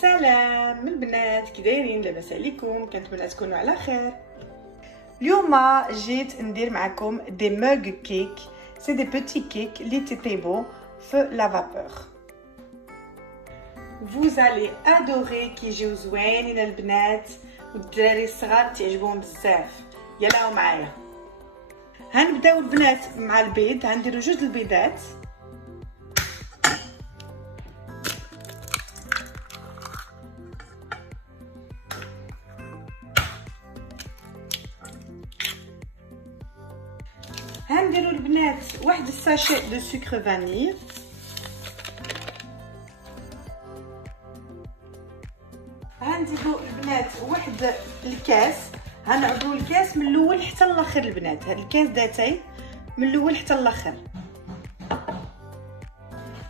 سلام البنات، كي دايرين؟ لاباس عليكم؟ كنتمنى تكونوا على خير. اليوم جيت ندير معكم دي موغ كيك. سي دي بوتي كيك اللي تيطيبو في لا فابور. Vous allez adorer كيجيو زوينين البنات والدراري الصغار تعجبهم بزاف. يلاو معايا. هنبداو البنات مع البيض. هنديرو جوج البيضات. هنديرو البنات واحد الساشي دو سكر فانيل. هنديرو البنات واحد الكاس. هنعبرو الكاس من الاول حتى الاخر البنات. هاد الكاس داتاي من الاول حتى الاخر.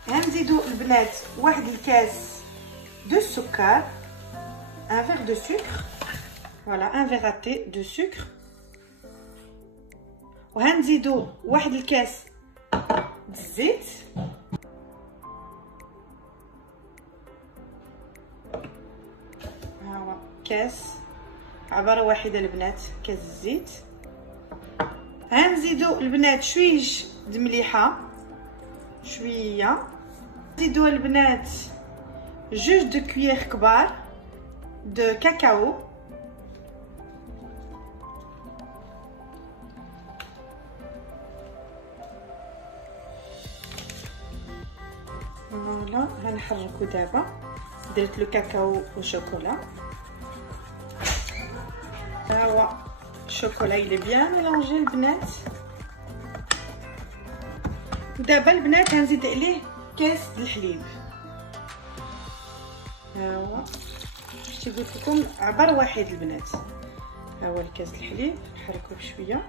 هنزيدو البنات واحد الكاس دو السكر، ان فيغ دو سكر، فوالا ان فيغ اتي دو سكر. وهنزيدو واحد الكاس الزيت. ها هو كاس عباره واحده البنات، كاس الزيت. هنزيدو البنات شويش د مليحه، شويه. نزيدو البنات جوج دو كويير كبار دو كاكاو. فوالا غنحركو دابا. درت لو كاكاو والشوكولا. ها هو الشوكولا اللي بيان ميلونجي البنات. ودابا البنات غنزيد عليه كاس د الحليب. ها هو شتي قلت لكم عبر واحد البنات. ها هو الكاس د الحليب. نحركو بشويه.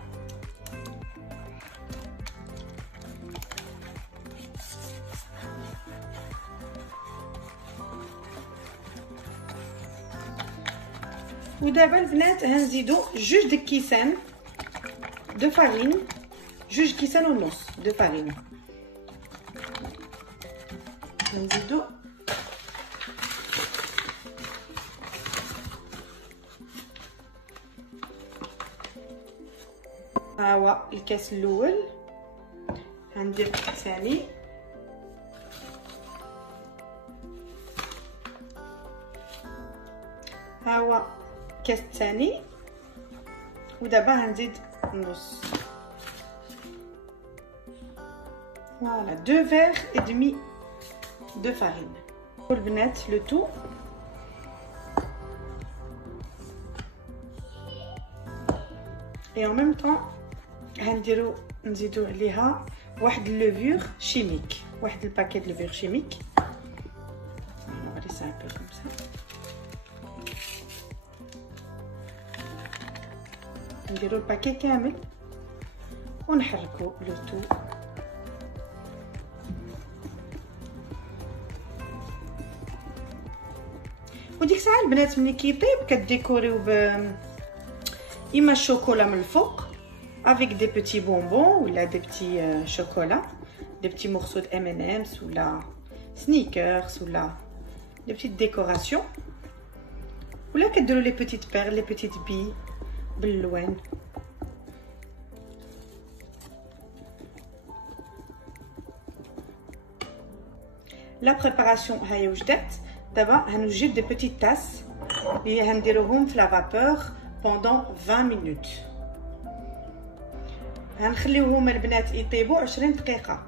ودابا البنات هنزيدو جوج د كيسان دو فارين، جوج كيسان ونص دو فارين. نزيدو ها هو الكاس الاول. هندير الثاني. ها هو الكاس الثاني. ودابا هنزيد النص. فوالا 2 فيغ et demi de farine. البنات لو تو. et en même temps هنديرو نزيدو عليها واحد اللوفور شيميك، واحد الباكيت د لوفور شيميك. on va laisser un peu comme ça. نديرو الباكي كامل ونحركو لو تو. وديك الساعه البنات ملي كيطيب كديكوريو ب اما الشوكولا من الفوق افيك دي بيتي بونبون ولا دي بيتي شوكولا، دي بيتي مورسو د M&M's ولا سنيكرز ولا دي بيتي ديكوراسيون، ولا كديروا لي بيتيت بير لي بيتيت بي باللوان. لا بريباراسيون هاهي وجدت. دابا هنوجد دي بيتيت تاس اللي هنديروهم في لا فابور بوندون 20 مينوت. هنخليوهم البنات يطيبوا 20 دقيقه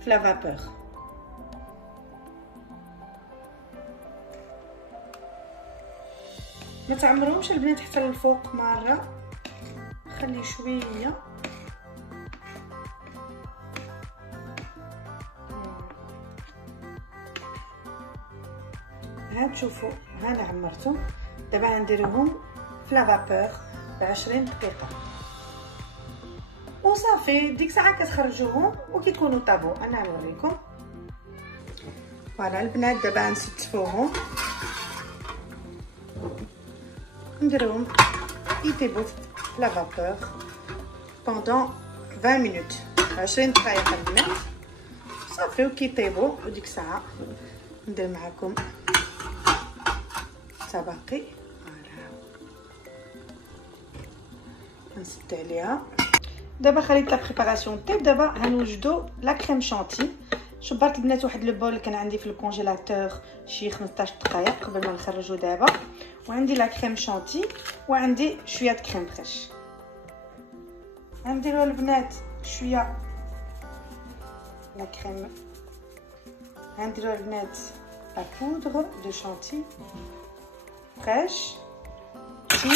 في لا فابور. ما تعمروهمش البنات حتى للفوق مره، خلي شويه. ها تشوفوا ها عمرتهم. دابا غنديروهم في لا فابور ب 20 دقيقه وصافي. ديك الساعه كتخرجوهم وكيكونوا طابو. انا نوريكم. فوالا البنات دابا نستفوهم نديروهم يطيبوا في لا فابور بوندون 20 مينوت، 20 دقائق البنات. صافي وكيطيبوا وديك الساعه ندير معكم ناقصها باقي. فوالا نسد عليها. دابا خليت لا بريباراسيون طيب. دابا غنوجدو لا كريم شانتي. شبرت البنات واحد لو بول كان عندي في الكونجيلاتور شي 15 دقائق قبل ما نخرجو دابا، وعندي لا كريم شانتي وعندي شويه كريم فريش. غنديرو البنات شويه لا كريم، غنديرو البنات لا بودر دو شانتي فريش شي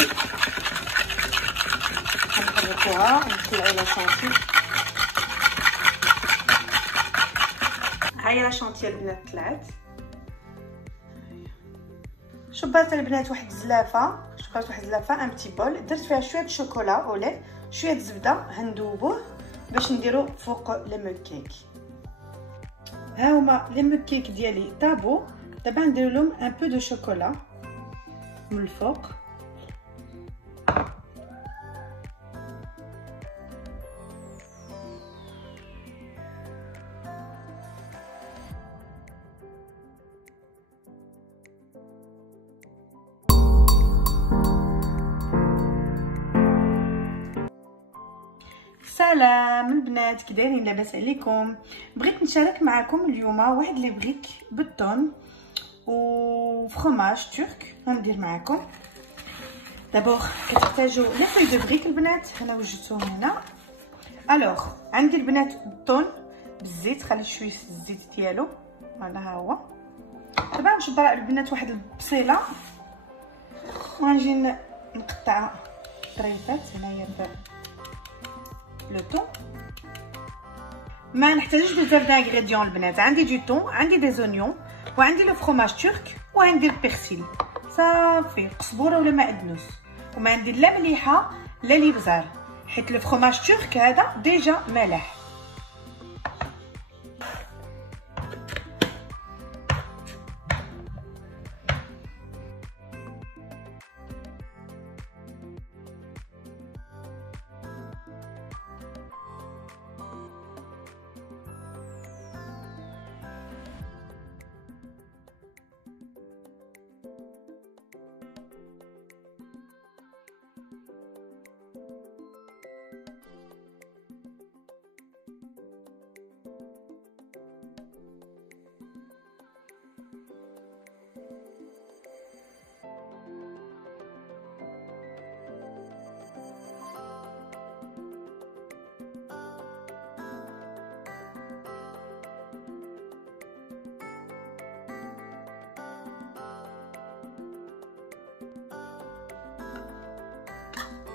غنحركوها ونطلعو لا شانتي. هاهي لا شانتي البنات طلعت. شبرت البنات واحد الزلافه، شبرت واحد الزلافه ان بتي بول، درت فيها شويه شوكولا اولي شويه زبده هندوبوه باش نديرو فوق لي مو كيك. ها هما لي مو كيك ديالي طابو. دابا ندير لهم ان بو دو شوكولا من الفوق. سلام البنات، كي دايرين؟ لاباس عليكم؟ بغيت نشارك معكم اليوم واحد لي بريك بالطون وفرomاج ترك. غندير معكم دابور. كتحتاجوا لي فوي دو بريك البنات، انا وجدتهم هنا. الوغ عندي البنات الطون بالزيت، خلي شويه الزيت ديالو. هذا ها هو. دابا نشبر البنات واحد البصيله وغنجي نقطع طريفات. هنايا لو طون ما نحتاجش بزاف دانغريديون البنات. عندي دو طون، عندي دي زونيون، وعندي لو فرomاج ترك، وعندي البيرسيل. صافي قزبوره ولا معدنوس. وما عندي لا مليحه لا الابزار حيت لو فرomاج ترك هذا ديجا مالح.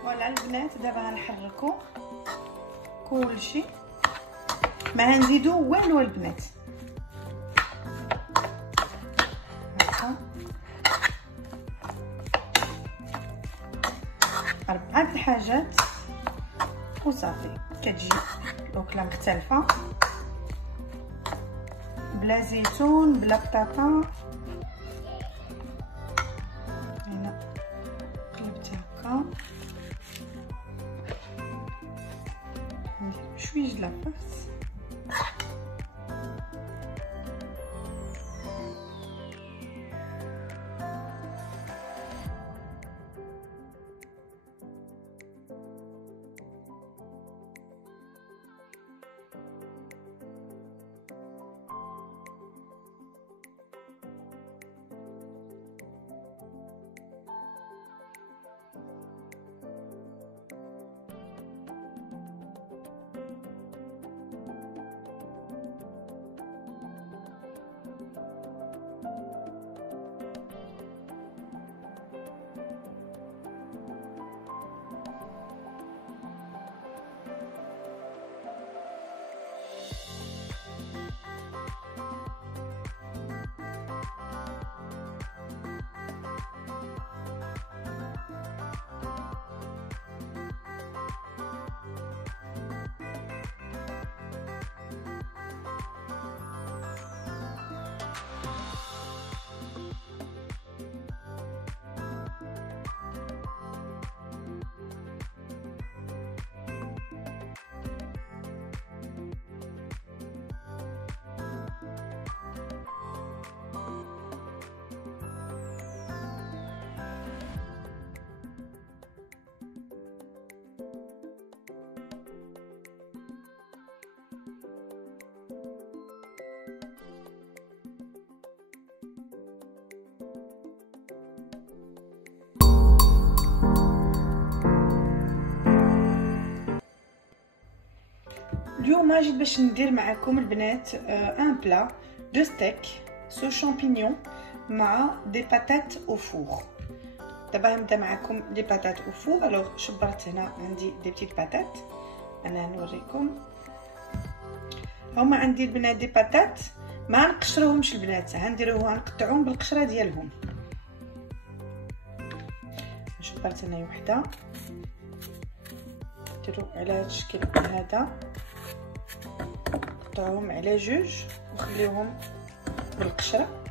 فوالا البنات دابا غنحركو كلشي، ما غنزيدو والو البنات. هكا 4 الحاجات وصافي. كتجي الأكلة مختلفة، بلا زيتون بلا بطاطا. هنا قلبتي هكا ندير شويه د لاباس. اليوم جيت باش ندير معكم البنات ان بلا دو ستيك سو شامبينيون مع دي باتات او فور. دابا نبدا معكم لي باتات او فور. الوغ شبرت هنا عندي دي بتيت باتات، انا نوريكم. هما عندي البنات دي باتات ما نقشروهمش البنات، غنقطعوهم بالقشره ديالهم. شبرت هنا وحده، ديروا على هذا الشكل هذا، قطعوهم على جوج وخليوهم بالقشره.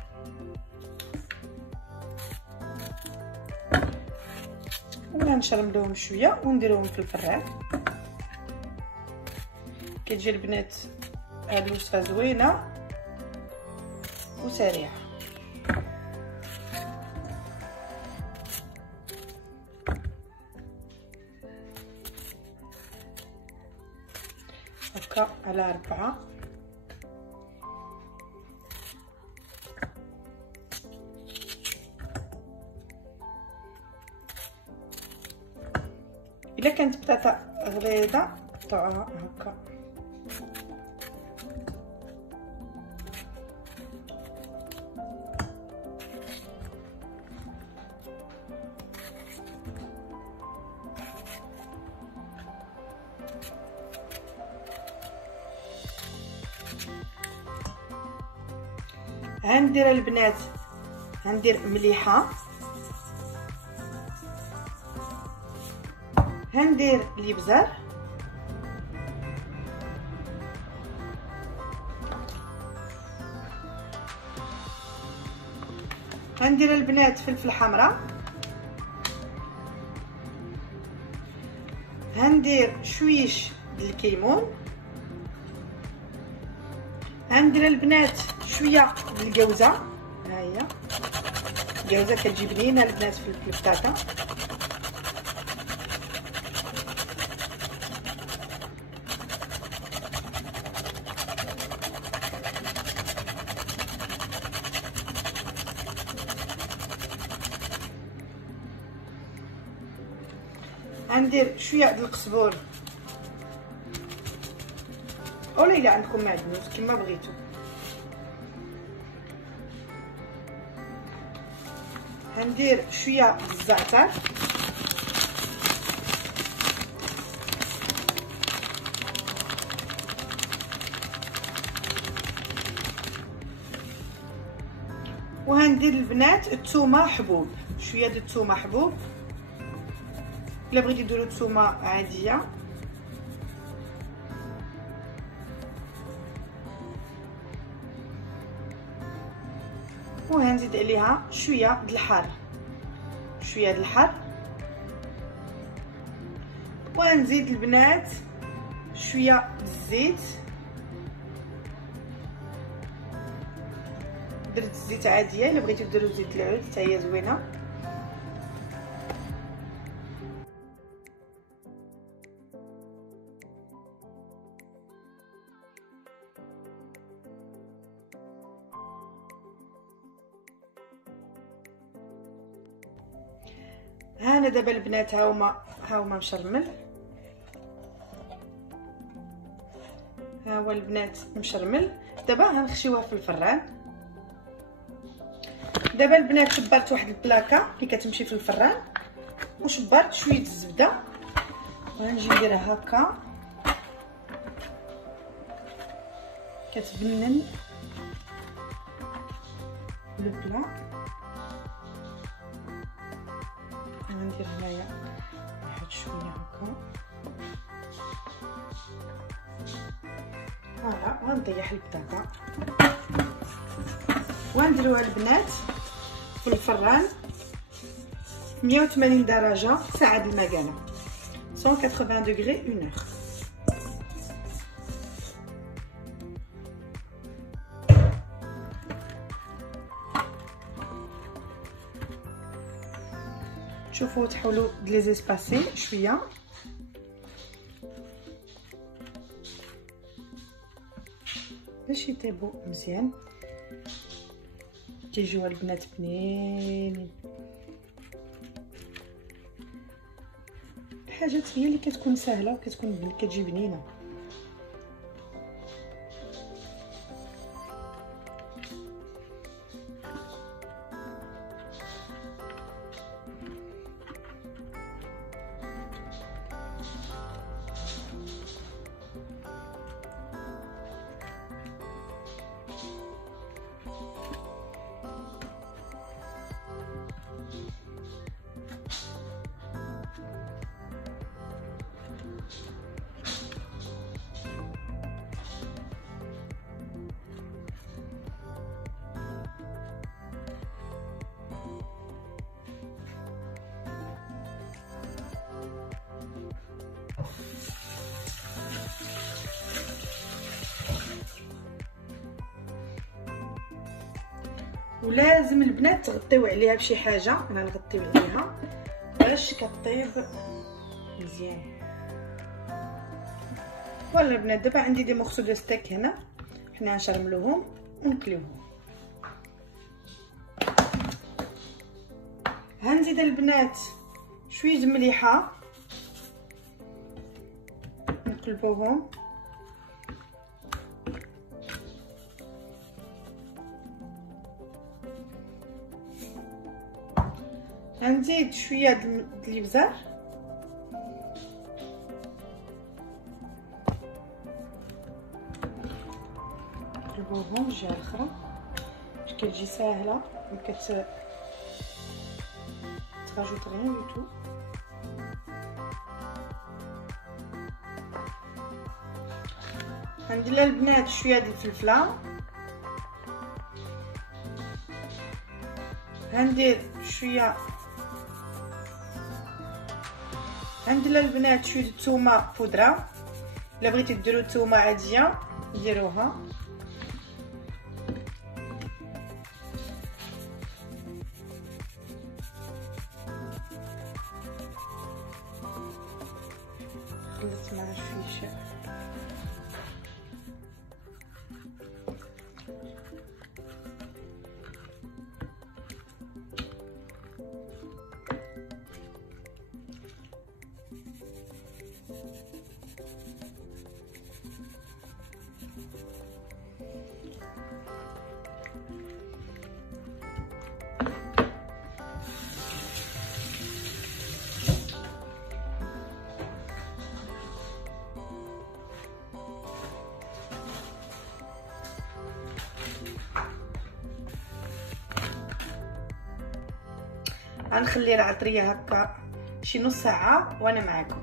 ونشرملوهم شويه ونديروهم في الفران. كتجي البنات هاد الوصفه زوينه وسريعه. هكا على 4. الا كانت بطاطا غليظه قطعوها هكا. هندير البنات هندير مليحه، هندير الابزار، هندير البنات فلفل حمراء، هندير شويش ديال الكيمون، هندير البنات شويه ديال الجوزه. ها هي الجوزه كتجي بنينه البنات في البطاطا. غندير شويه ديال القزبور ولا الا عندكم معدنوس كما بغيتو. غندير شويه ديال الزعتر، وغندير البنات الثومه حبوب، شويه ديال الثومه حبوب. الا بغيتي ديروا الثومه عاديه وغنزيد عليها شويه د الحار، شويه د الحار، وغنزيد البنات شويه د الزيت. درت الزيت عاديه، الا بغيتو ديروا زيت العود حتى هي زوينه. هانا دابا البنات ها هما مشرمل، ها هو البنات مشرمل. دابا غنخشيوها في الفران. دابا البنات شبرت واحد البلاكه اللي كتمشي في الفران، وشبرت شويه الزبده، وغنجي نديرها هكا كتبنن لو بلا. غندير هنايا واحد شويه هكا، فوالا. وغنطيح البطاطا وغنديروها البنات في الفران 180 درجه ساعه د المكانه 180 دوغري 1 heure. شوفوا تحاولوا لي زيسباسي شويه. باش يطيبوا مزيان تيجيو البنات بنينين. الحاجات هي اللي كتكون سهله وكتكون كتجي بنينه. ولازم البنات تغطيو عليها بشي حاجه. انا نغطيو عليها باش كطيب مزيان. فوالا البنات دابا عندي دي مورسو دو ستيك هنا، حنا نشرملوهم ونكليوهم. غنزيد البنات شويه المليحه نقلبوهم. غنزيد شويه د الابزار، نقلبوهم الجهه الاخرى باش كتجي ساهله ما تراجوت rien du tout. غندير لها البنات شويه ديال الفلفله، غندير لها البنات شويه د الثومه بودره. الا بغيتو ديروا الثومه عاديه ديروها. خلطت مع الفيشه. غنخلي العطريه هكا شي نص ساعه وانا معاكم.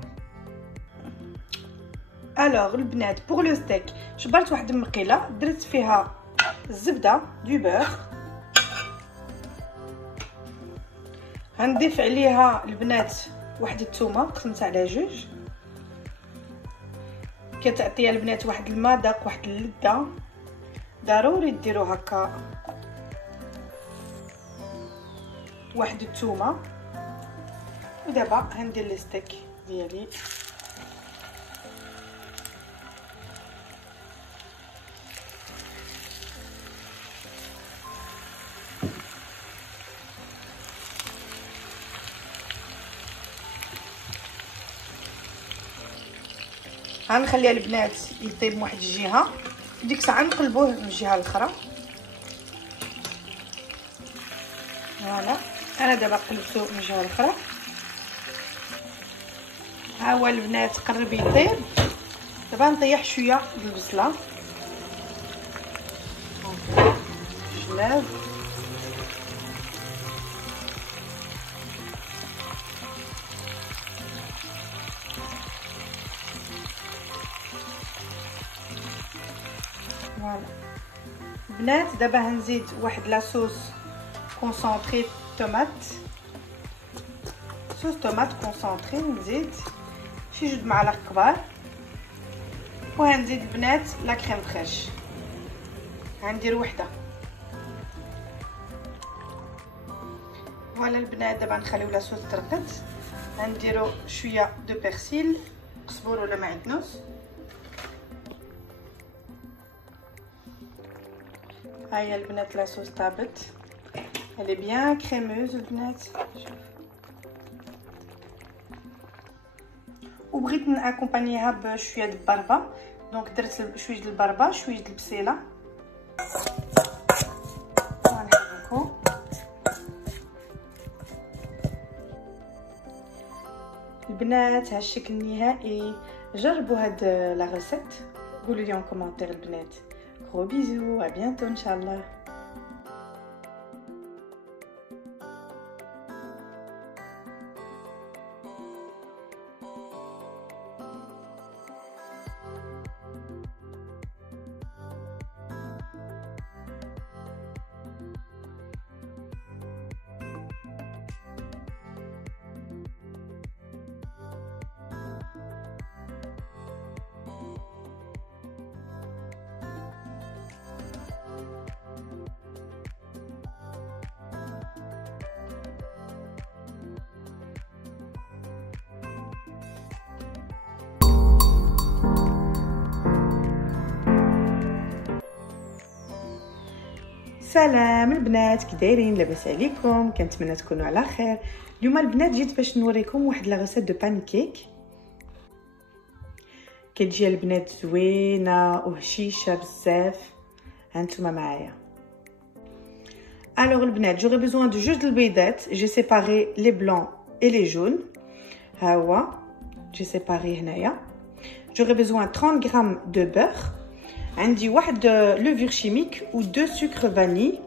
الوغ البنات بوغ لو ستيك شبرت واحد المقيله، درت فيها الزبده دو بور، غنضيف عليها البنات واحد الثومه قسمتها على جوج، كتعطيها البنات واحد المذاق واحد اللذه. ضروري ديروا هكا واحد الثومه. ودابا غندير لي ستيك ديالي. غنخليها البنات يطيب من واحد الجهه، ديك الساعه نقلبوه من الجهه الاخرى. فوالا انا دابا قلبته من الجهه الاخرى. ها هو البنات قرب يطيب. دابا نطيح شويه ديال البصله جلاز. فوالا البنات دابا هنزيد واحد لاصوص كونسونطري طوماط، صوص طوماط كونسونطري. نزيد شي 2 معالق كبار، وهنزيد البنات لا كريم فريش، غندير وحده. فوالا البنات دابا نخليو لاصوص ترقد. غنديرو شويه دو بيرسيل قزبور ولا معدنوس. هاهي البنات لاصوص طابت، elle est bien crémeuse البنات. وبغيت ناكومبانيها بشويه د البربه، دونك درت شويه د البربه شويه د البصيله. غنحركو البنات. ها الشكل النهائي. جربوا هاد لا ريسيت، قولوا لي ان كومونتير البنات. gros bisous, à bientôt inchallah. سلام البنات، كي دايرين؟ لاباس عليكم؟ كنتمنى تكونوا على خير. اليوم البنات جيت باش نوريكم واحد لا غوسيت دو بانكيك كتجي البنات زوينه وهشيشه بزاف. هانتوما معايا. الوغ البنات جوغي بيزوان دو جوج البيضات. جي سيباري لي بلون اي لي جون. ها هو جي سيباري هنايا. جوغي بيزوان 30 غرام دو بور. عندي واحد لوفور شيميك و دو سكر فاني،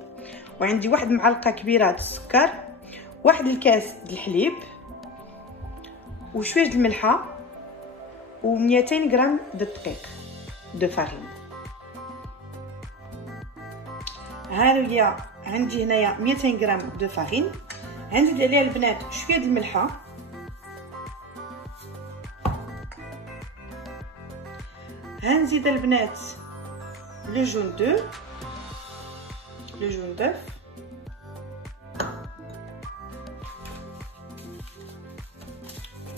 وعندي واحد معلقه كبيره السكر، واحد الكاس د الحليب وشويه د الملحه و 200 غرام د الدقيق دو فارين. ها هي عندي هنايا 200 غرام دو فارين. غنزيد عليها البنات شويه د الملحه، غنزيد البنات le jaune d'œuf,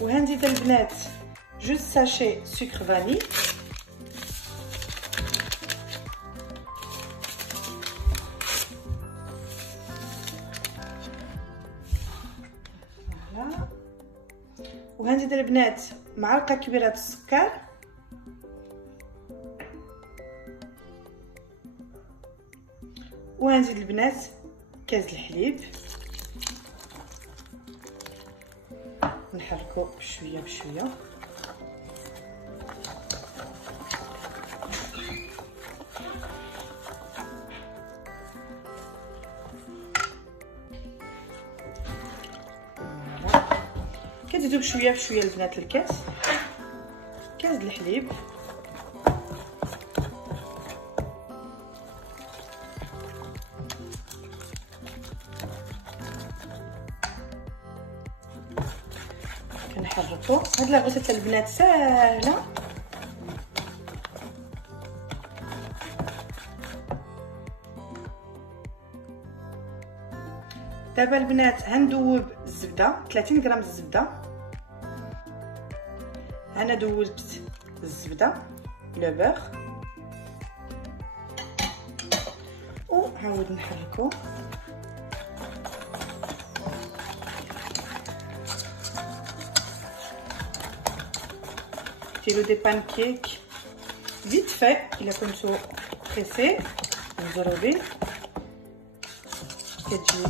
وهنزيد البنات جوج ساشي سكر فاني، فوالا. وهنزيد البنات معلقه كبيره السكر، وغنزيد البنات كاس الحليب ونحركو بشويه بشويه. كتزيدو بشويه بشويه البنات الكاس الحليب، كنحركو. هاد لا غوسيت البنات ساهله. دابا البنات غندوب الزبده 30 غرام الزبده. انا دوبت الزبده لو بور وعاود نحركو. ديروا دي بانكيك فيت في الا كنتو بريسي مزروبين، كتجي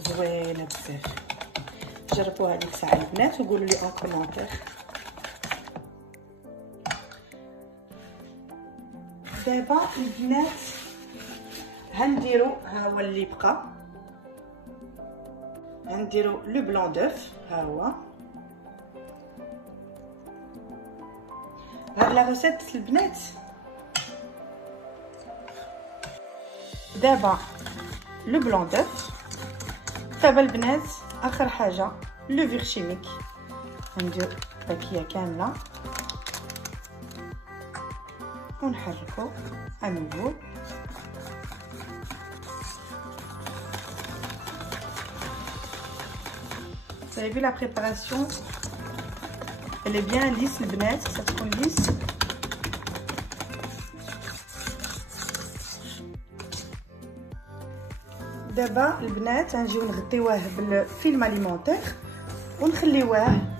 زوينه بزاف. جربوها هذيك الساعه البنات وقولوا لي اون كومونتير. دابا البنات غنديروا ها هو اللي بقى، غنديروا لو بلون دوف. ها هو هاد لا غوسيت البنات. دابا لو بلون دوف. دابا البنات اخر حاجه لوفور شيميك. ندير باكيه كامله ونحركو انوفو. Vous avez vu la préparation? Elle est bien lisse البنات، ça تكون lisse. دابا البنات غنجيو نغطيوه بالفيلم اليمونتير ونخليوه.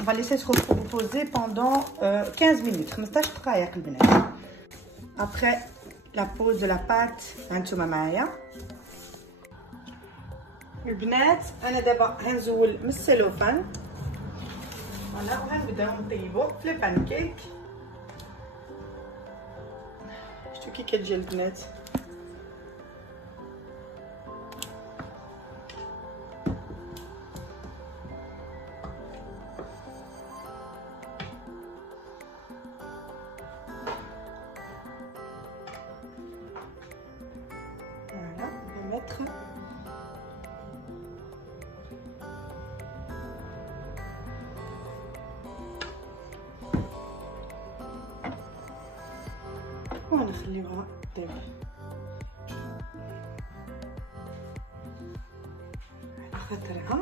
On va laisser se reposer pendant 15 minutes 15 دقائق البنات. Après la pose de la pâte هانتوما معايا البنات. انا دابا غنزول من السلوفان فوالا وغنبداو نطيبو في لي بانكيك. شفتو كي كتجي البنات؟ فوالا نميتر ونخليوها طيب. على خاطرها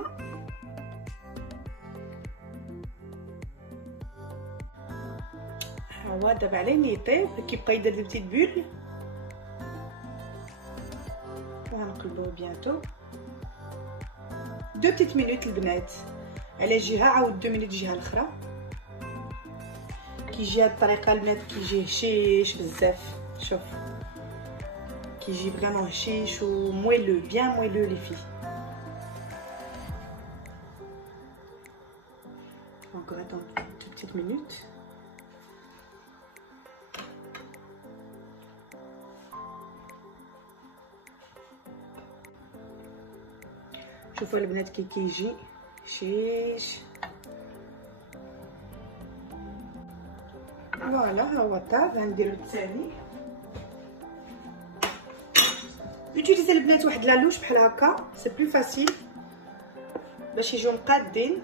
هو دابا عليه يطيب كيبقى يدير دي بتيت بول. وغنقلبوه بيانتو 2 بتيت مينوت البنات على جهه، عاود 2 مينوت الجهه الاخرى. كيجي هاد الطريقه البنات كيجي هشيش بزاف، شوف كيجي فريمون هشيش ومويلو بيان مويلو لي في. encore attends une toute petite minute. شوفوا البنات كي كيجي شيش. فوالا ها هو طاب. غنديرو الثاني. يوتيليزي البنات واحد لالوش بحال هكا، سي بلو فاسيل باش يجيو مقادين.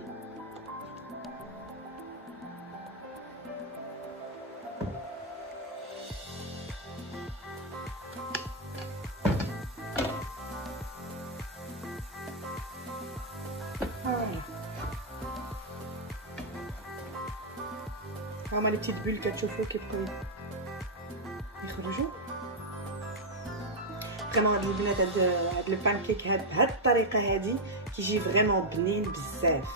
هما لي بتيت بول كتشوفوا كيبقاو يخرجوا. فريمون هاد البنات هاد البانكيك بهاد الطريقه هادي كيجي فريمون بنين بزاف.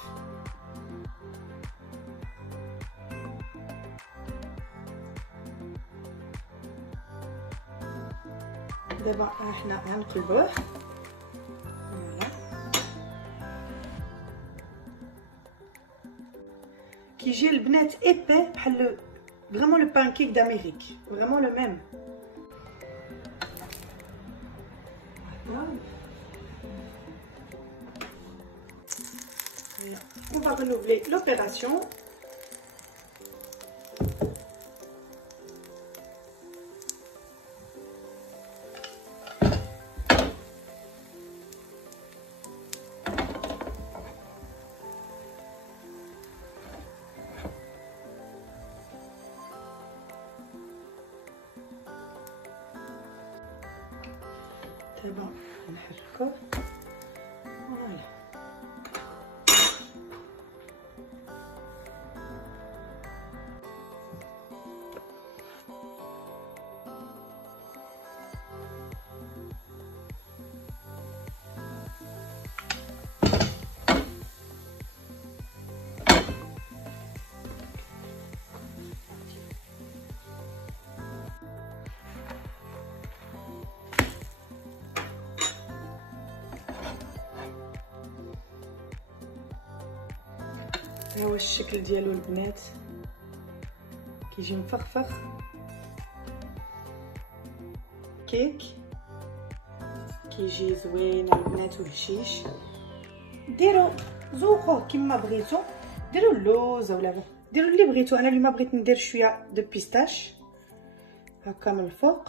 دابا حنا غنقلبوه. كيجي البنات ايبي بحال فريمون لو بانكيك دامريك، فريمون لو ميم. On va renouveler l'opération. دابا نحركو. فوالا ها هو الشكل ديالو البنات، كيجي مفخفخ كيك، كيجي زوين البنات وهشيش. ديروا ذوقوه كما بغيتو، ديروا اللوز ولا ديروا اللي بغيتو. انا اليوم بغيت ندير شويه دو بيستاش هكا من الفوق،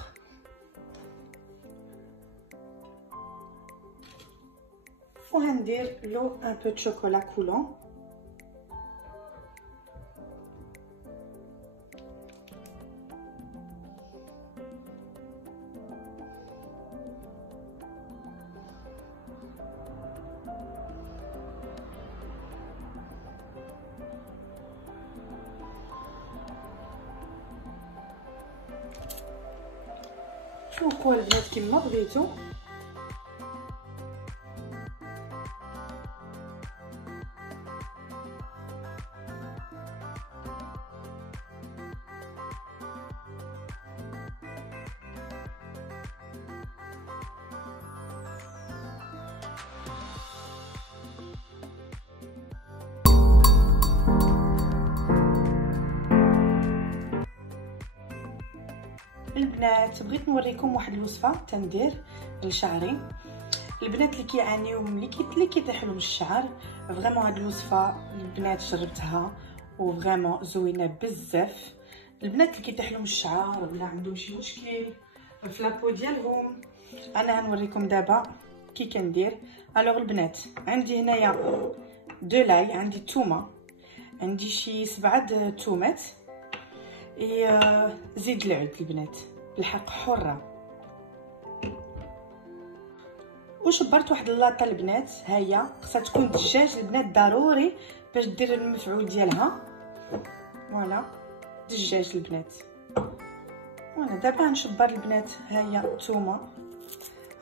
وغندير لو ان بو دو شوكولا كولون. شوفوا البنات كما بغيتو. البنات بغيت نوريكم واحد الوصفه تندير لشعري. البنات اللي كيعانيو اللي كيطيح لهم الشعر، فريمون هاد الوصفه البنات جربتها وفريمون زوينه بزاف. البنات اللي كيطيح لهم الشعر ولا عندهم شي مشكل في لابو ديالهم، انا غنوريكم دابا كي كندير. الوغ البنات عندي هنايا دو لاي، عندي تومه، عندي شي 7 تومات، زيد العود البنات بالحق حره. وشبرت واحد اللاطه البنات، ها هي خصها تكون دجاج البنات ضروري باش دير المفعول ديالها. فوالا دجاج البنات. وانا دابا غنشبر البنات، ها هي الثومه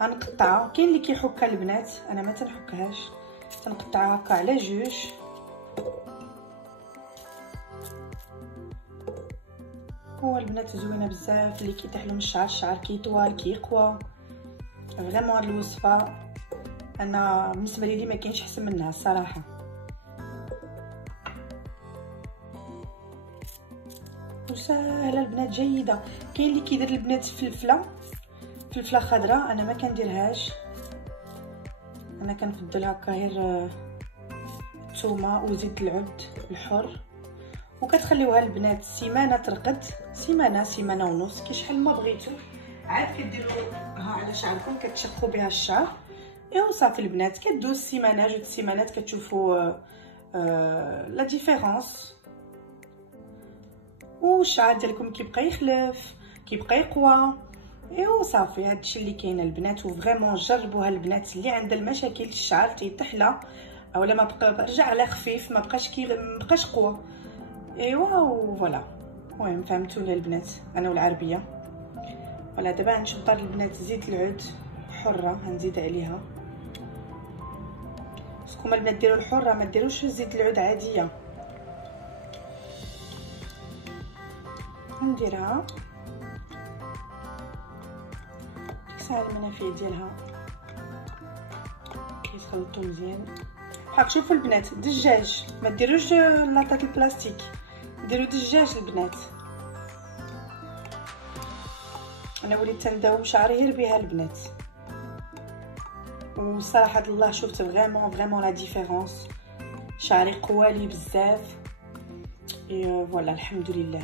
غنقطعها. كاين اللي كيحكها البنات، انا ما تنحكهاش، تنقطعها هكا على جوج. هو البنات زوينه بزاف، اللي كيطيح لهم الشعر كيطوال كيقوى. فريمون هاد الوصفه انا بالنسبه لي ما كاينش احسن منها الصراحه. وسهله البنات جيده. كاين اللي كيدير البنات فلفله خضراء، انا ما كنديرهاش، انا كنفضل هكا غير الثومه وزيت العود الحر. وكتخليوها البنات سيمانه ترقد، سيمانه ونص، كي شحال ما بغيتو. عاد كديروها على شعركم، كتشقوا بها الشعر ايوا صافي البنات. كدوز سيمانه جوج سيمانات كتشوفوا لا ديفيرونس، والشعر ديالكم كيبقى يخلف كيبقى يقوى. ايوا صافي هادشي اللي كاين البنات. وفريمون جربوها البنات اللي عندها المشاكل الشعر تيطيحلا اولا ما بقى رجع على خفيف، ما بقاش قوى. ايوا فوالا. المهم فهمتوني البنات انا والعربيه. فوالا دابا غنشطر البنات زيت العود حره، غنزيد عليها. خصكم البنات ديروا الحره، ما ديروش زيت العود عاديه. نديرها كيسال المنافع ديالها كيتخلطوا مزيان. هاك شوفوا البنات، دجاج، ما ديروش لاطات البلاستيك، ديروا دجاج البنات. انا وليت تنداوب شعري غير بها البنات، وصراحه الله شفت فريمون لا ديفيرونس. شعري قوالي بزاف. فوالا الحمد لله.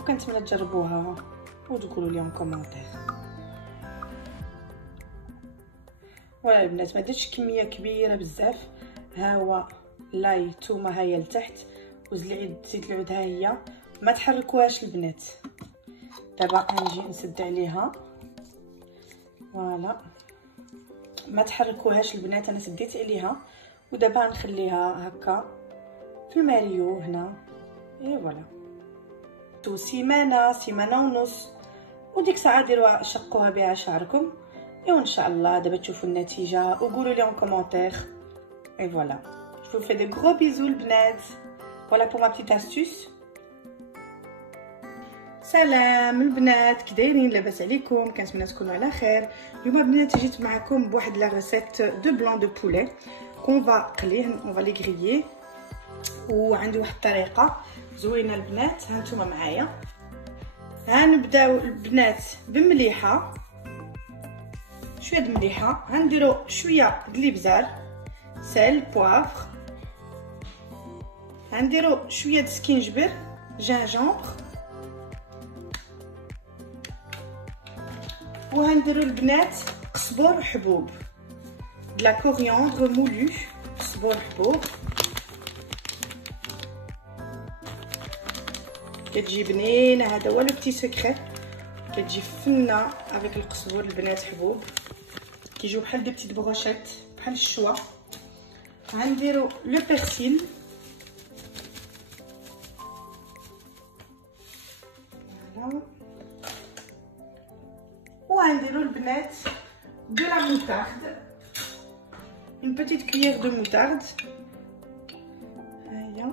وكنتمنى تجربوها وتقولوا لي في كومونتير. فوالا البنات ما درتش كميه كبيره بزاف. ها هو لاي الثومه ها هي لتحت، زيت العود ها هي. ما تحركوهاش البنات. دابا غنجي نسد عليها. فوالا ما تحركوهاش البنات، انا سديت عليها. ودابا نخليها هكا في الماريو هنا. فوالا سيمانه ونص، وديك الساعه ديروها شقوها بها شعركم. وان شاء الله دابا تشوفوا النتيجه وقولوا لي en commentaire. Et voilà, je vous fais de gros bisous البنات. Voilà pour ma petite astuce. سلام البنات، كي دايرين؟ لاباس عليكم؟ كنتمنى تكونوا على خير. اليوم البنات جيت معكم بواحد لا ريسيت دو بلون دو بولي كون فا قليه، اون فا لي غريي. وعندي واحد الطريقه زوينه البنات، ها نتوما معايا. غنبداو البنات بمليحه، شويه د مليحه. غنديرو شويه د الابزار، سال، بوافر. غنديرو شويه د سكينجبر، جانجومبر. وغنديرو البنات قزبر حبوب، د لا كورياندر مولو، قزبر حبوب. كتجي بنينه، هذا هو لو بتي سكري. كتجي فنه افيك القزبر البنات حبوب، كيجيو بحال دي بتيت بروشيت بحال الشوا. غنديرو لو بيرسيل، فوالا. وغنديرو البنات دو لا موتارد، اون بيتيت كويير دو موتارد. هيا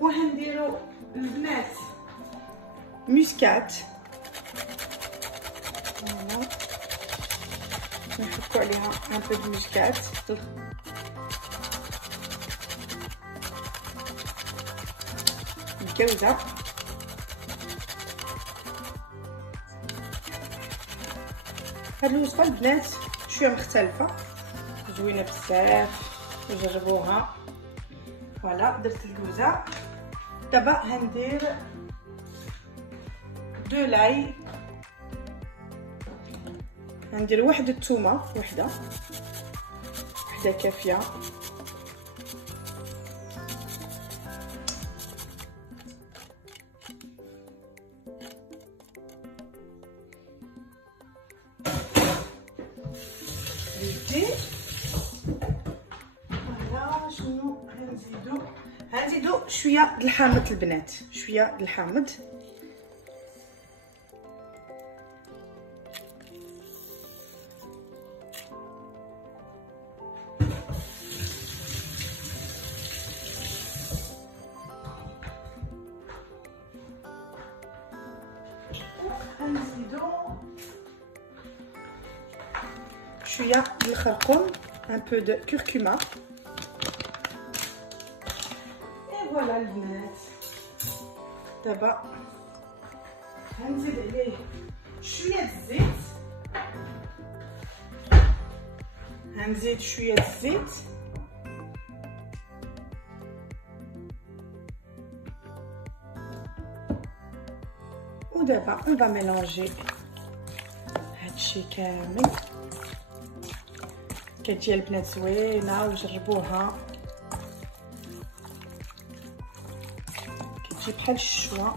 وغنديرو البنات مسكات، فوالا. نحطو عليها ان بو دو مسكات. الجوزه، هاد الوصفه البنات شويه مختلفه زوينه بزاف، جربوها. فوالا درت الجوزه. دابا غندير دو لاي، غندير واحد الثومه، وحده كافيه. فوالا شنو غنزيدو؟ غنزيدو شويه د الحامض البنات، شويه د الحامض. غنزيدو شويه د الخرقوم، un peu de curcuma. et voilà البنات. دابا غنزيد عليه شويه د الزيت، غنزيد شويه د الزيت ودابا on va mélanger هادشي كامل. كتجي البنات زوينه وجربوها، كتجي بحال الشوا.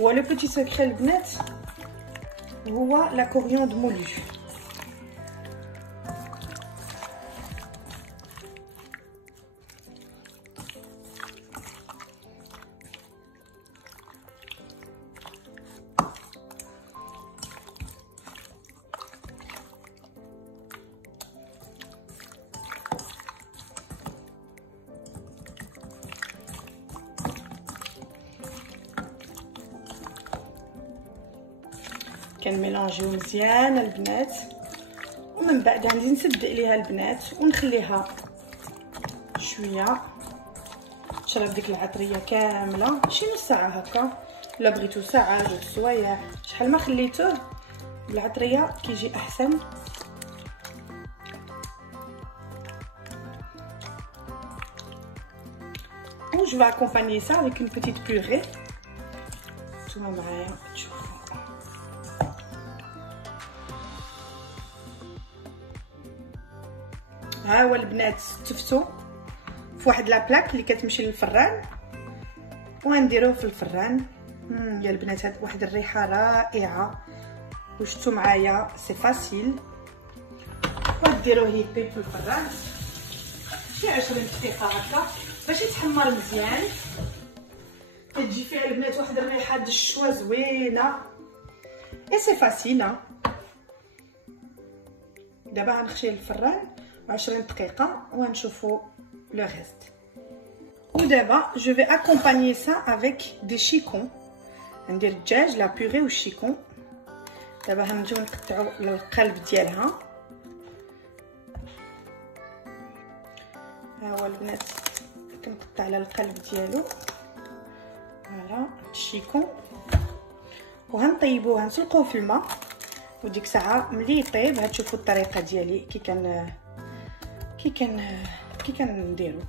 هو لو بوتي سكري البنات هو لا كورياندر مولو. كنميلونجيو مزيان البنات، ومن بعد غادي نسد عليها البنات ونخليها شويه تشرب ديك العطريه كامله، شي نص ساعه هكا، الا بغيتو ساعه جوج سوايع، شحال ما خليتوه العطريه كيجي احسن. je vais accompagner ça avec une petite purée. نتوما معايا تشوفوا. ها هو البنات تفتو في واحد لابلاك اللي كتمشي للفران، وغنديروه في الفران. يا البنات هاد واحد الريحه رائعه، وشتو معايا سي فاسيل. وديروه يطيب في الفران شي 20 دقيقه هكا باش يتحمر مزيان. كتجي فيها البنات واحد الريحه د الشوا زوينه، اي سي فاسيل. دابا غنخشيه للفران 20 دقيقه وغنشوفوا لو ريست. ودابا جو في اكومبانيي سا افيك دي شيكون. ندير الدجاج لا بوري والشيكون. دابا غنجيو نقطعوا القلب ديالها. ها هو البنات كنقطع على القلب ديالو. فوالا الشيكون، وغنطيبوه غنسلقوه في الماء، وديك الساعه ملي يطيب غتشوفوا الطريقه ديالي كي كنديرو.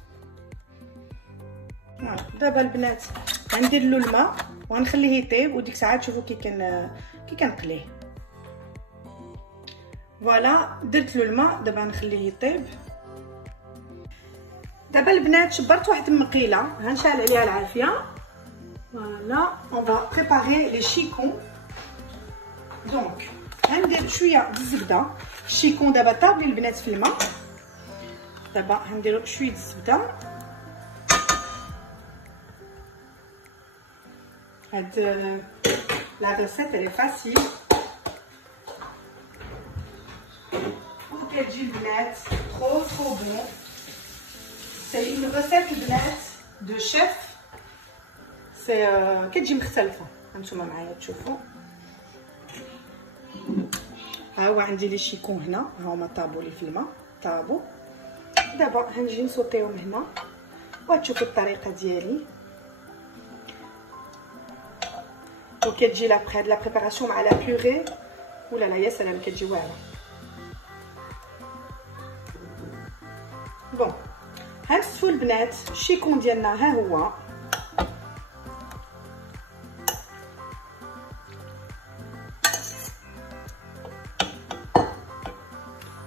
دابا البنات غندير له الماء وغنخليه يطيب، وديك الساعه تشوفوا كي كنقليه. فوالا درت له الماء، دابا نخليه يطيب. دابا البنات شبرت واحد المقيله، غنشعل عليها العافيه. فوالا اون فا بريباري لي شيكون. دونك غندير شويه د الزبده. الشيكون دابا طاب لي البنات في الماء، دابا غنديرو شويه د الزبده. هاد لا ريسيت الي فاسيل، وكتجي البنات ترو ترو بون. سي اون ريسيت البنات دو شيف، سي كتجي مختلفه. هانتوما معايا تشوفوا. ها هو عندي لي شيكون هنا، ها هما طابوا لي في الماء، طابوا. دابا غنجي نسوطيهم هنا وتشوفوا الطريقه ديالي. وكتجي لا بريباراسيون مع لا بوري، ولا لا يا سلام كتجي واعره. بون هانشوفوا البنات الشيكون ديالنا ها هو.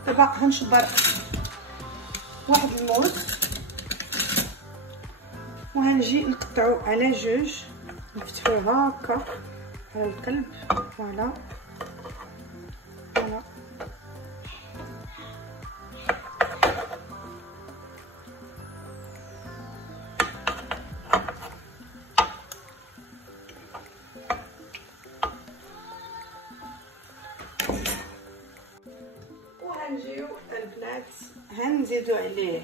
دابا غنشبر واحد الموز وغنجي نقطعو على جوج، نفتحوه هكا على القلب. فوالا فوالا غنزيدو عليه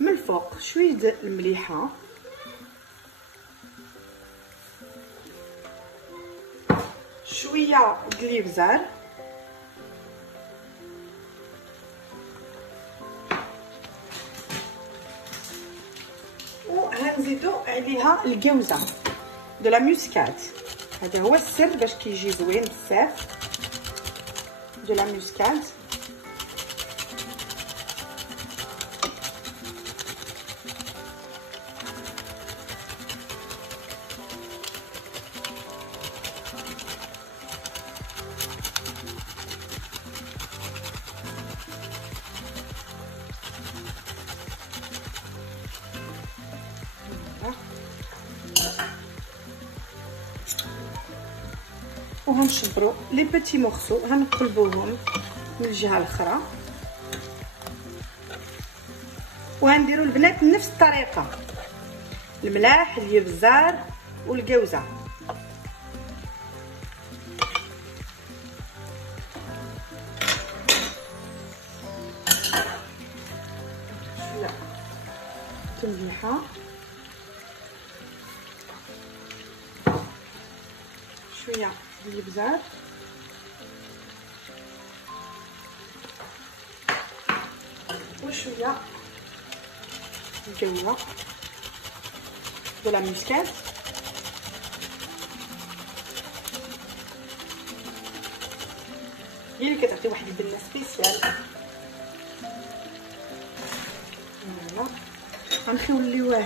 من الفوق شويه د المليحه، شويه د الابزار، وغنزيدو عليها الجوزه دو لا موسكات. هذا هو السر باش كيجي زوين بزاف دو لا موسكات. وغنشبرو لي بيتي مورسو، غنقلبوهم من الجهه الاخرى، وغنديرو البنات نفس الطريقه، الملاح الابزار والجوزه. شويه تمليحه، شويه الابزار، وشويه الجوه دو لا موسكات. هي اللي كتعطي واحد البنه سبيسيال. فوالا غنخليوه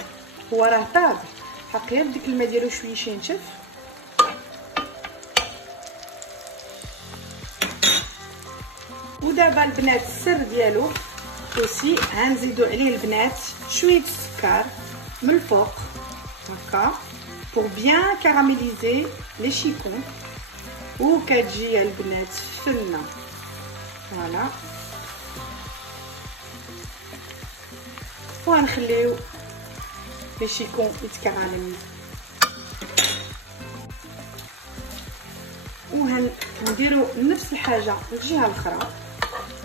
هو راه طاب، حق غير ديك الماء ديالو شويه ينشف. ودابا البنات السر ديالو اوسي غنزيدو عليه البنات شويه السكر من الفوق هكا بور بيان كاراميليزي لي شيكون، وكتجي البنات فنه. فوالا وغنخليو لي شيكون يتكراميليزي، وهنديرو نفس الحاجه الجهه الاخرى،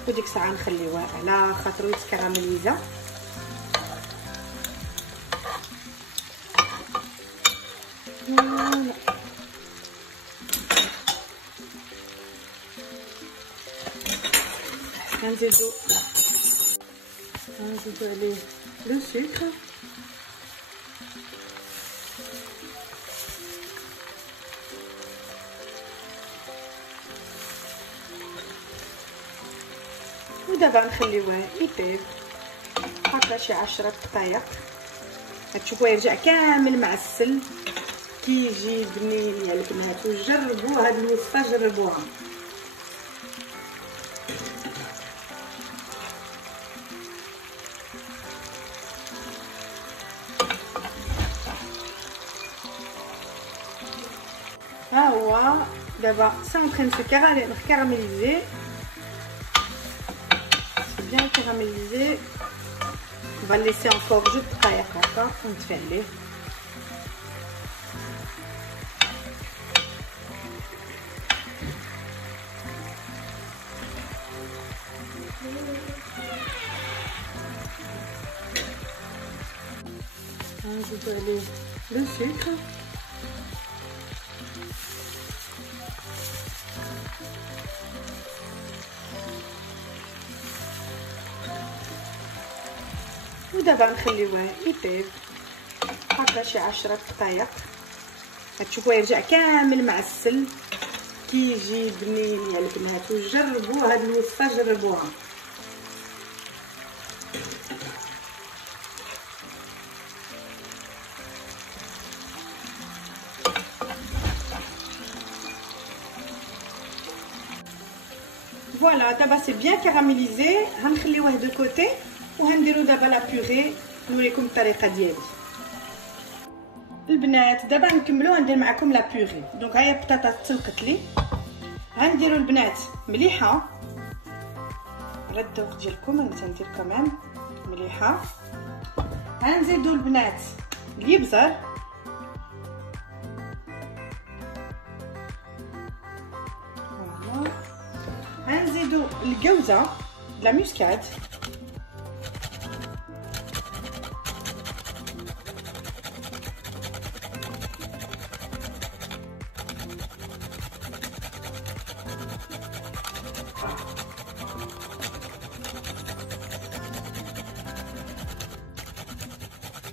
وديك الساعه نخليوها على خاطرو يتكراميليزا. فوالا غنزيدو عليه لو سكر، ودابا نخليوه يطيب هكا شي 10 دقائق. غتشوفوه يرجع كامل معسل، كيجي بنين يا البنات. وجربوا هاد الوصفه، جربوها. ها هو دابا سي اون ترين سو كاراميليزي، bien caramélisé. On va le laisser encore juste دقائق هكا ونطفي عليه. نزيدو عليه لو سكر، ودابا نخليوه يطيب هكا شي 10 دقائق. غتشوفوه يرجع كامل معسل، كيجي بنين يا البنات. وجربوا هاد الوصفه، جربوها. فوالا دابا سي بيان كاراميليزي. غنخليوه دو كوتي وغنديرو دابا لا بيغي. نوريكم الطريقه ديالي البنات. دابا نكملو، غندير معكم لا بيغي. دونك هاهي البطاطا تسلقت لي، غنديرو البنات مليحه على الذوق ديالكم. انا تندير كمان مليحه. غنزيدو البنات الابزار، غنزيدو الجوزه لا موسكات،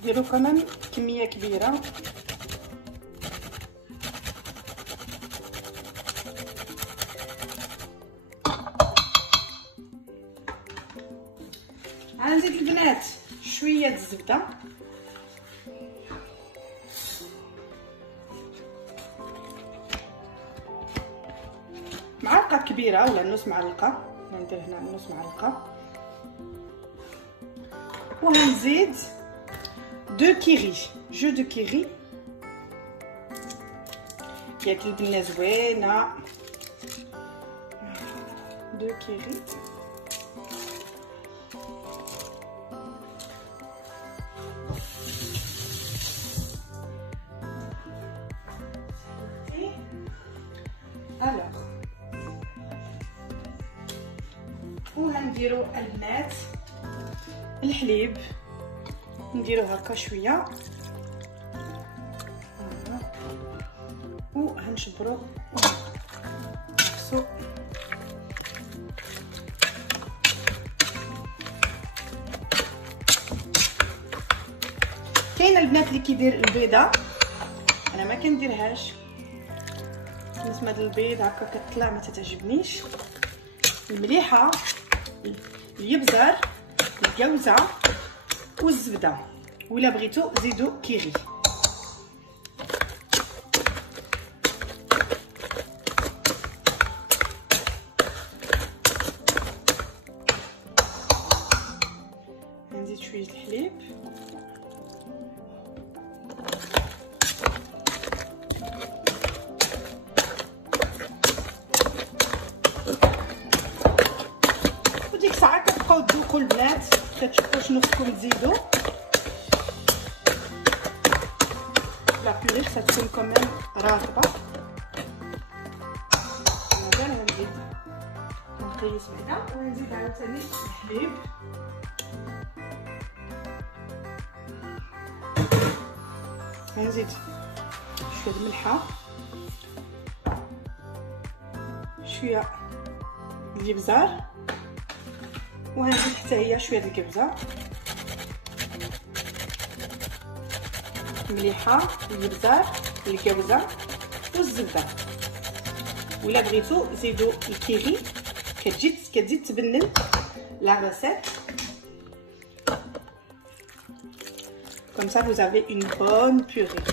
نديرو كمان كميه كبيره. غنزيد البنات شويه الزبده، معلقه كبيره ولا نص معلقه، ندير هنا نص معلقه. وغنزيد دو كيري، جو دو كيري كياكل لنا زوينه. دو كيري الوغ. وغنديرو البنات الحليب، نديرو هكا شويه وغنشبرو ونقصو. كاين البنات اللي كيدير البيضه، انا ما كنديرهاش، نسمه البيض هكا كتطلع ما تعجبنيش. المليحه، اليبزر، الجوزه والزبده، ولا بغيتو زيدو كيري. نزيد شويه الحليب، وديك الساعه كتبقاو تذوقوا البنات، كتشوفوا شنو خصكم تزيدوا. لا بيوري خصها تكون كمان رطبه. مازال غنزيد نقيس بعدا، ونزيد عاوتاني الحليب. غنزيد شويه الملحه، شويه الابزار، وغنزيد حتى هي شويه الكبزه، المليحه، الابزار، الكبزه والزبده. ولا بغيتو زيدو الكيري، كتزيد تبنن لا ريسيت. Comme ça, vous avez une bonne purée.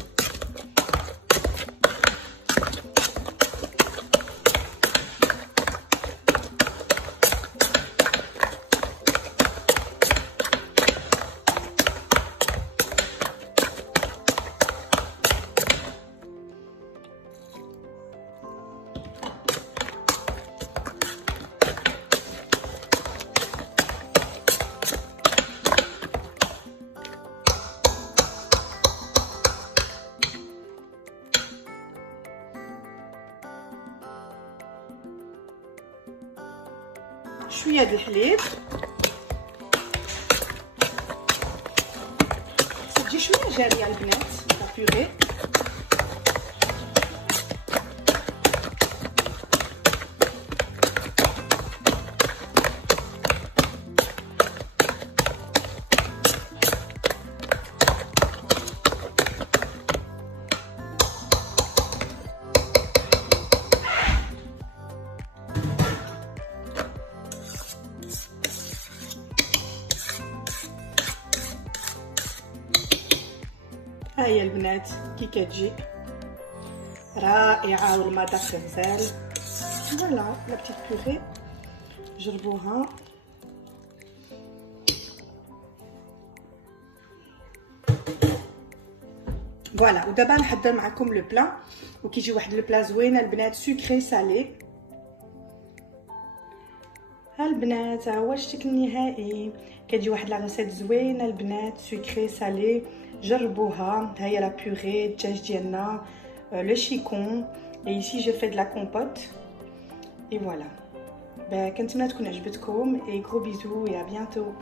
شويه د الحليب، تجي شويه جاريه البنات لا بيوري. ها هي البنات كي كتجي رائعه والمذاق غزال. فوالا لا بتيت بيوري، جربوها. فوالا. ودابا نحضر معكم لو بلا، وكيجي واحد لو بلا زوينه البنات، سكري سالي. ها البنات ها هو الشكل النهائي، كتجي واحد لا ريسيت زوينه البنات، سكري سالي. جربوها. ها هي لا بيوري الدجاج ديالنا، لو شيكون. اي ici je fais de la compote et voilà. كنتمنى تكون عجبتكم، et gros bisous et à bientôt.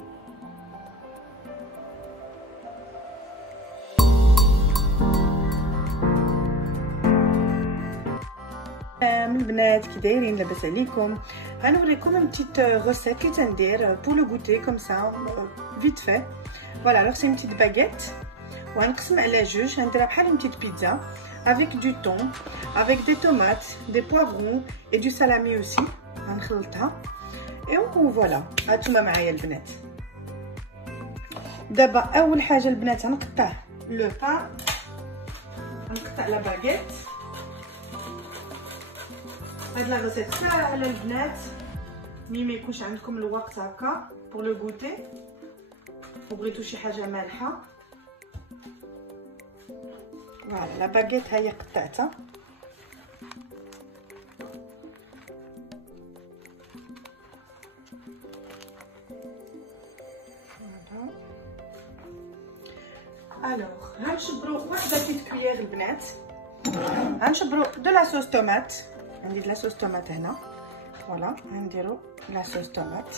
البنات كي دايرين؟ لاباس عليكم؟ غنوريكم une petite recette اللي تندير pour le goûter comme ça vite fait. Voilà, alors c'est une petite baguette وغنقسم على جوج. غنديرها بحال une petite pizza avec du thon, avec des tomates, des poivrons et du salami aussi. غنخلطها et فوالا. هانتوما معايا البنات. دابا اول حاجه البنات غنقطع لو بان، غنقطع لا باغيت. هاد لا غوسيت ساهله البنات، مي ما يكونش عندكم الوقت هكا بور لو غوتي وبغيتو شي حاجه مالحه. فوالا لا باغيت ها هي قطعتها. الوغ غنشبرو واحده بيت كبير البنات. غنشبرو دو لا صوص طوماط. عندي لا صوص طوماط هنا. فوالا غنديرو لا صوص طوماط.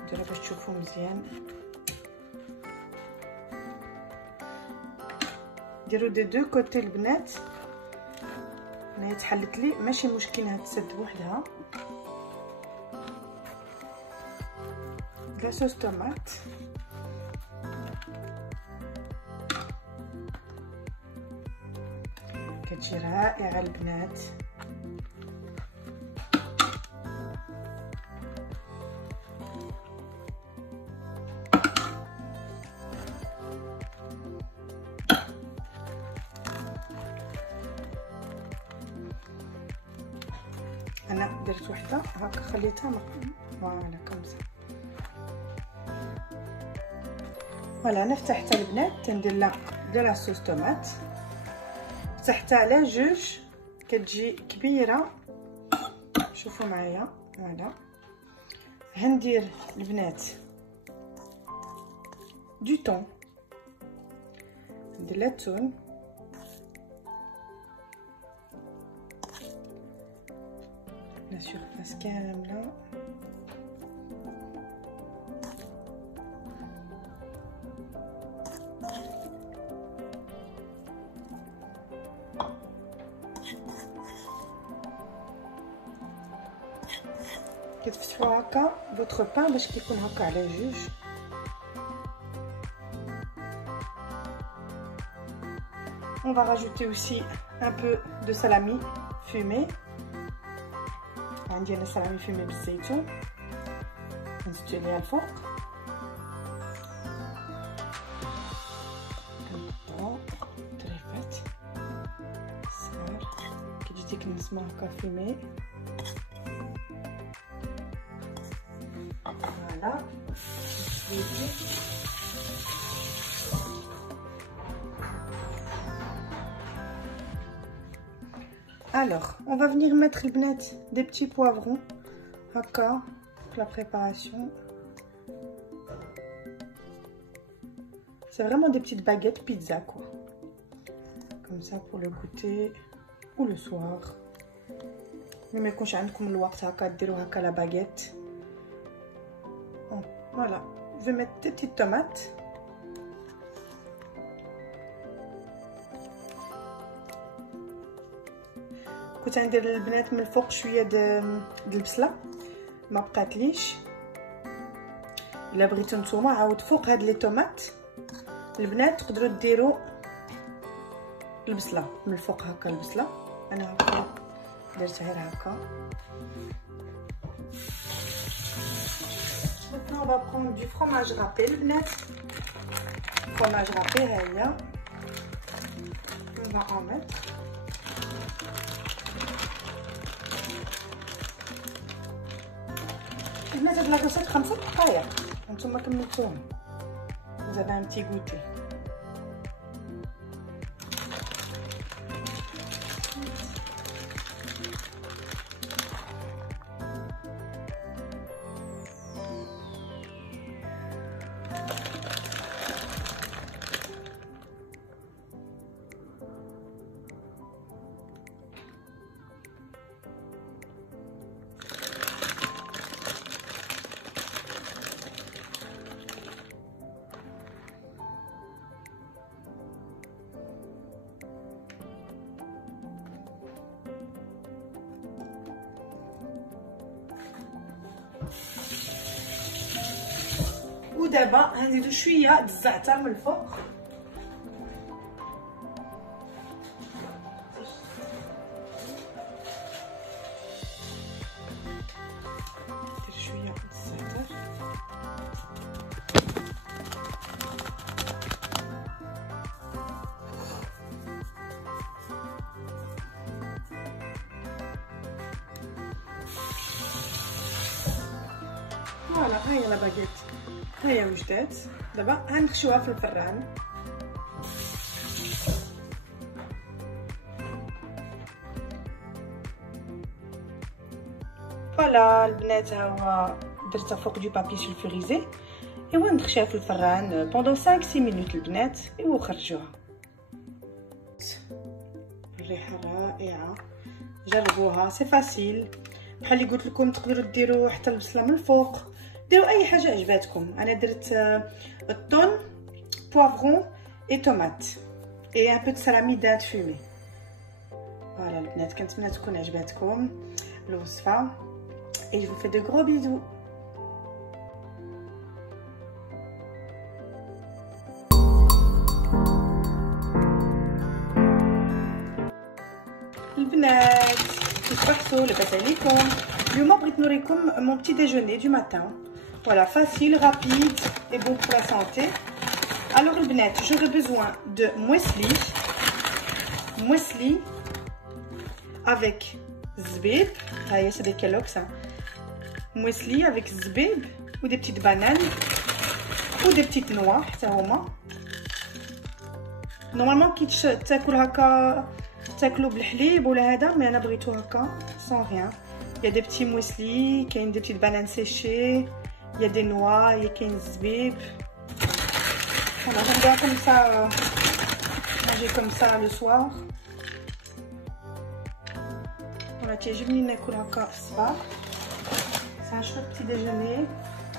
نديرو باش تشوفو مزيان. ديرو دو كوتي البنات. انا تحلت لي ماشي مشكل هتسد بوحدها. لا صوص طوماط كتجي رائعه البنات. انا درت وحده هكا خليتها فوالا كمزه. فوالا انا فتحتها البنات تندير لها دو لا صوص طوماط. فتحتها على جوج كتجي كبيره. شوفوا معايا. فوالا هندير البنات دو طون، ندير لا تون، لا سيرفاس كامله. كتفتحوا هكا فوتر بان باش كيكون هكا على جوج. On va rajouter aussi un peu de salami fumé. عندي انا salami fumé بالزيتون نزيدو ليها الفوق. كنقطعو طريفات صغار كتجي ديك النسمه هكا فيمي. فوالا Alors, on va venir mettre البنات des petits poivrons هكا pour la préparation. C'est vraiment des petites baguettes pizza quoi. Comme ça pour le goûter ou le soir. ما يكونش عندكم الوقت هكا ديروا هكا لا باغيت. Voilà, je vais mettre des petites tomates. كنت ندير للبنات من الفوق شويه د البصله ما بقاتليش. الا بغيتو نتوما عاود فوق هاد لي طوماط البنات تقدروا ديروا البصله من الفوق هكا البصله. انا هكا درت غير هكا. Maintenant on va prendre du fromage râpé البنات. fromage râpé ها هي. on va en mettre. البنات هاد لاكوسيت 5 دقايق نتوما كملتوهم. vous avez un petit goûter. ودابا غنزيدو شويه د الزعتر من الفوق فوالا ها هي لا باغيت ها هي وجدات. دابا غنخشوها في الفران. فوالا البنات ها هو درتها فوق دو بابي سولفوريزي ايوا ندخليها في الفران بوندون 5 6 مينوت البنات ايوا خرجوها. الريحه رائعه جربوها سي فاسيل بحال اللي قلت لكم. تقدروا ديروا حتى البصله من الفوق ديروا اي حاجه عجباتكم. انا درت الثوم بوافرون اي طوماط اي ان بو دو سلاميدات فومي. فوالا البنات كنتمنى تكون عجباتكم الوصفه et je vous fais de gros bisous. البنات كيفاحسوا لاباس عليكم؟ اليوم بغيت نوريكم mon petit déjeuner du matin. Voilà, facile, rapide et bon pour la santé. Alors البنات, j'aurai besoin de muesli avec zbib. Ah, c'est des Kellogg's. Muesli avec zbib ou des petites bananes ou des petites noix. Normalement كي تاكل هكا تاكلو بالحليب ولا هذا، مي انا بغيتو هكا sans rien. Il y a des petits muesli, كاين des petites bananes séchées, il y a des noix, il y a كاين zbib. Voilà, j'aime bien comme ça manger comme ça le soir. Voilà, تعجبني ناكل هكا في الصباح. C'est un chouette petit déjeuner.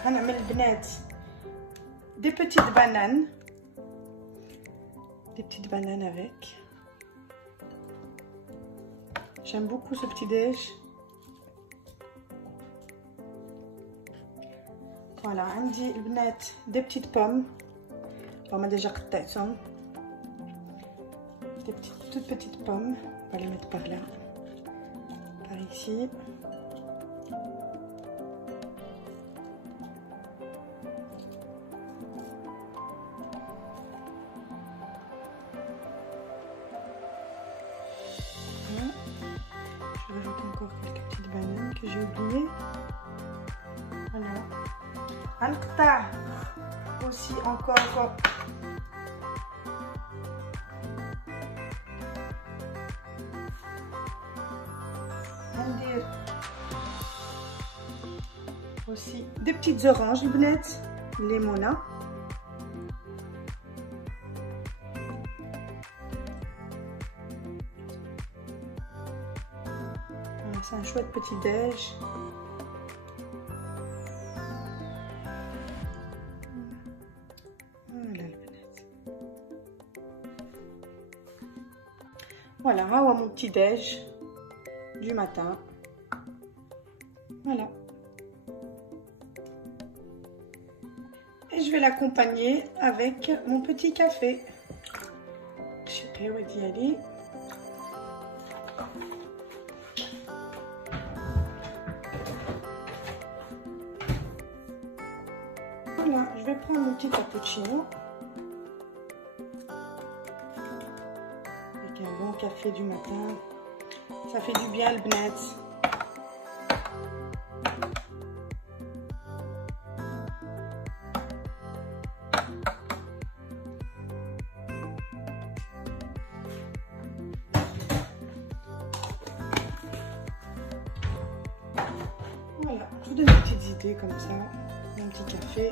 غنعمل البنات des petites bananes. Des petites bananes avec. J'aime beaucoup ce petit déj. Voilà, عندي البنات des petites pommes. On a déjà قطعتهم. Des toutes petites pommes. On va les mettre par là. Par ici. Je rajoute encore quelques petites bananes que j'ai oubliées. Voilà. Anqta aussi encore. Aussi des petites oranges, البنات, limona. C'est un chouette petit déj. Voilà البنات. Voilà, ها mon petit déj du matin. Voilà. Et je vais l'accompagner avec mon petit café. Je sais pas où d'y aller. Voilà, je vais prendre mon petit cappuccino. Avec un bon café du matin. Ça fait du bien le bnet. Voilà, je vous donne des petites idées comme ça, un petit café.